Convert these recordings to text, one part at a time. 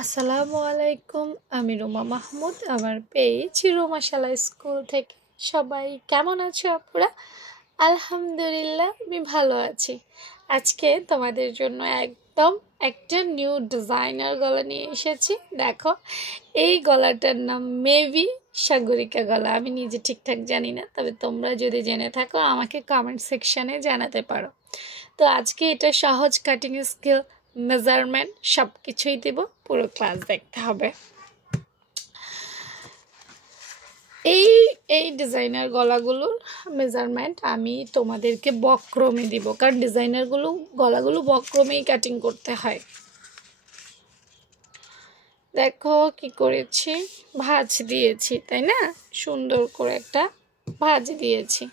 আসসালামু আলাইকুম। আমি রুমা মাহমুদ, আমার পেয়েছি রুমাশালা স্কুল থেকে। সবাই কেমন আছো আপুরা? আলহামদুলিল্লাহ আমি ভালো আছি। আজকে তোমাদের জন্য একদম একটা নিউ ডিজাইনার গলা নিয়ে এসেছি। দেখো, এই গলাটার নাম মেবি সাগরিকা গলা। আমি নিজে ঠিকঠাক জানি না, তবে তোমরা যদি জেনে থাকো আমাকে কমেন্ট সেকশানে জানাতে পারো। তো আজকে এটা সহজ কাটিং স্কিল, মেজারমেন্ট সব কিছুই দেব, পুরো ক্লাস দেখতে হবে। এই এই ডিজাইনার গলাগুলোর মেজারমেন্ট আমি তোমাদেরকে বক্রমে দিব, কারণ গলাগুলো বক্রমেই কাটিং করতে হয়। দেখো কি করেছি, ভাঁজ দিয়েছি, তাই না? সুন্দর করে একটা ভাঁজ দিয়েছি।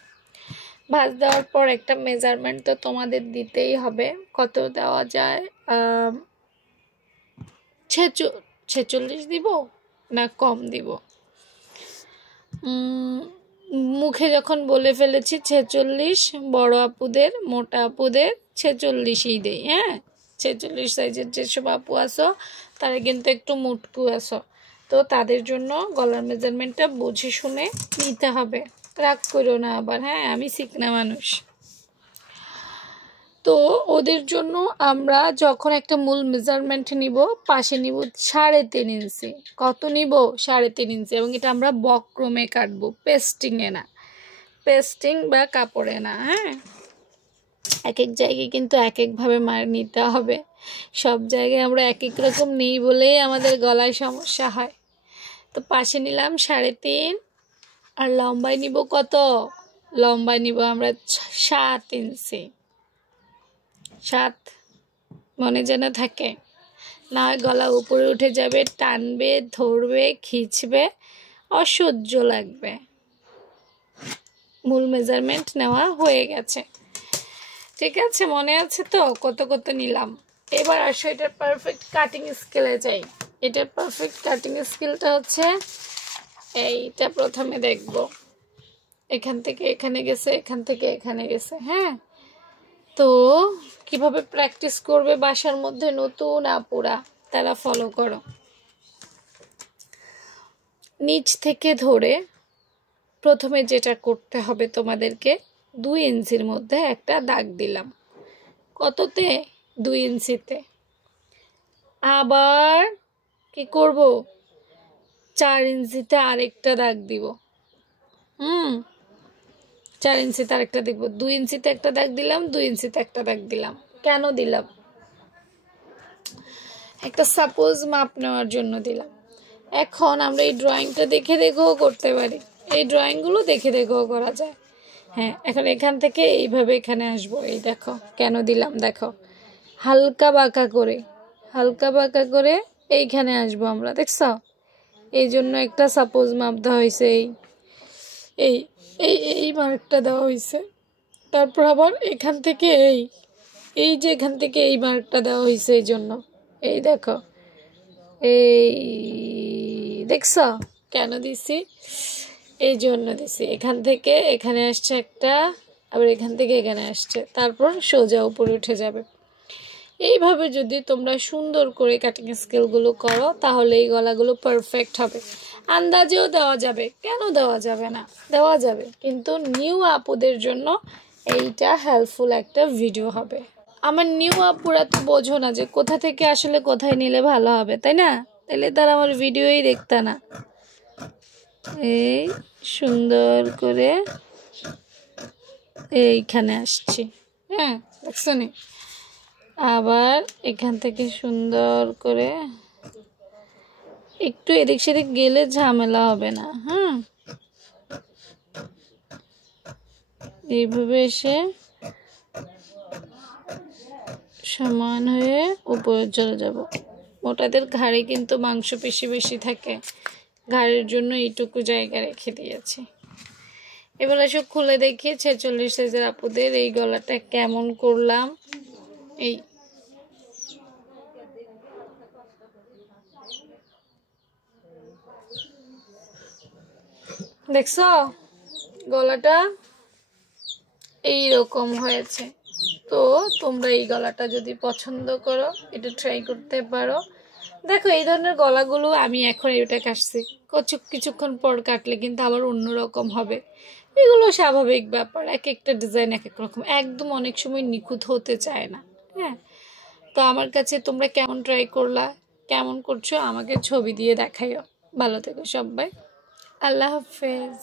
ভাঁজ দেওয়ার পর একটা মেজারমেন্ট তো তোমাদের দিতেই হবে। কত দেওয়া যায়? 46 দিব না কম দিব? মুখে যখন বলে ফেলেছি 46, বড় আপুদের, মোটা আপুদের 46ই দেই। হ্যাঁ, 46 সাইজের যেসব আপু আসো তারা কিন্তু একটু মুটকু আসো, তো তাদের জন্য গলার মেজারমেন্টটা বুঝে শুনে নিতে হবে। রাগ করো না আবার, হ্যাঁ আমি শিখনা মানুষ। তো ওদের জন্য আমরা যখন একটা মূল মেজারমেন্ট নিব, পাশে নিব 3.5 ইঞ্চি। কত নিব? 3.5 ইঞ্চি। এবং এটা আমরা বক্রমে কাটবো, পেস্টিংয়ে না, পেস্টিং বা কাপড়ে না। হ্যাঁ, এক এক জায়গায় কিন্তু এক একভাবে মার নিতে হবে। সব জায়গায় আমরা এক এক রকম নিই বলেই আমাদের গলায় সমস্যা হয়। তো পাশে নিলাম 3.5, আর লম্বায় নিব কত? লম্বায় নিব আমরা 7 ইঞ্চি। 7 মনে যেন থাকে, না গলা উপরে উঠে যাবে, টানবে, ধরবে, খিঁচবে, অসহ্য লাগবে। মূল মেজারমেন্ট নেওয়া হয়ে গেছে, ঠিক আছে? মনে আছে তো কত কত নিলাম? এবার আসো এটার পারফেক্ট কাটিং স্কেলে যাই। এটার পারফেক্ট কাটিং স্কেলটা হচ্ছে এইটা। প্রথমে দেখব এখান থেকে এখানে গেছে, এখান থেকে এখানে গেছে। হ্যাঁ, তো কিভাবে প্র্যাকটিস করবে বাসার মধ্যে নতুন আপুরা, তারা ফলো করো। নিচ থেকে ধরে প্রথমে যেটা করতে হবে তোমাদেরকে, 2 ইঞ্চির মধ্যে একটা দাগ দিলাম। কততে? 2 ইঞ্চিতে। আবার কি করব? 4 ইঞ্চিতে আরেকটা দাগ দিব। 4 ইঞ্চিতে আরেকটা দেখব। 2 ইঞ্চিতে একটা দাগ দিলাম, 2 ইঞ্চিতে একটা দাগ দিলাম। কেন দিলাম? একটা সাপোজ মাপ নেওয়ার জন্য দিলাম। এখন আমরা এই ড্রয়িংটা দেখে দেখেও করতে পারি, এই ড্রয়িংগুলো দেখে দেখেও করা যায়। হ্যাঁ, এখন এখান থেকে এইভাবে এখানে আসবো। এই দেখো কেন দিলাম, দেখো হালকা বাঁকা করে, হালকা বাঁকা করে এইখানে আসবো আমরা, দেখছ? এই জন্য একটা সাপোজ মাপ দেওয়া হয়েছে, এই এই এই মার্কটা দেওয়া হয়েছে। তারপর আবার এখান থেকে এই যে এখান থেকে এই মার্কটা দেওয়া হয়েছে, এই জন্য এই দেখো, এই দেখছ কেন দিছি? এই জন্য দিছি। এখান থেকে এখানে আসছে একটা, আবার এখান থেকে এখানে আসছে, তারপর সোজা উপরে উঠে যাবে। এইভাবে যদি তোমরা সুন্দর করে কাটিং স্কেলগুলো করো, তাহলে এই গলাগুলো পারফেক্ট হবে। আন্দাজেও দেওয়া যাবে, কেন দেওয়া যাবে না? দেওয়া যাবে, কিন্তু নিউ আপুদের জন্য এইটা হেল্পফুল একটা ভিডিও হবে। আমার নিউ আপুরা তো বোঝো না যে কোথা থেকে আসলে কোথায় নিলে ভালো হবে, তাই না? তাহলে তারা আমার ভিডিওই দেখতা না। এই সুন্দর করে এইখানে আসছি। হ্যাঁ, দেখছো নি? আবার এখান থেকে সুন্দর করে একটু এদিক সেদিক গেলে ঝামেলা হবে না। হ্যাঁ, এইভাবে এসে সমান হয়ে উপরে চলে যাব। মোটাদের ঘাড়ে কিন্তু মাংস পেশি বেশি থাকে, ঘাড়ের জন্য এইটুকু জায়গা রেখে দিয়েছি। এবার এসব খুলে দেখি 46 সাইজের আপুদের এই গলাটা কেমন করলাম। এই দেখছো গলাটা এইরকম হয়েছে। তো তোমরা এই গলাটা যদি পছন্দ করো, এটা ট্রাই করতে পারো। দেখো এই ধরনের গলাগুলো আমি এখন এটা কাটছি, কিছুক্ষণ পর কাটলে কিন্তু আবার অন্যরকম হবে। এগুলো স্বাভাবিক ব্যাপার, এক একটা ডিজাইন এক এক রকম, একদম অনেক সময় নিখুঁত হতে চায় না। হ্যাঁ, তো আমার কাছে তোমরা কেমন ট্রাই করলা, কেমন করছো আমাকে ছবি দিয়ে দেখাইও। ভালো থেকো সবাই, আল্লাহ হাফেজ।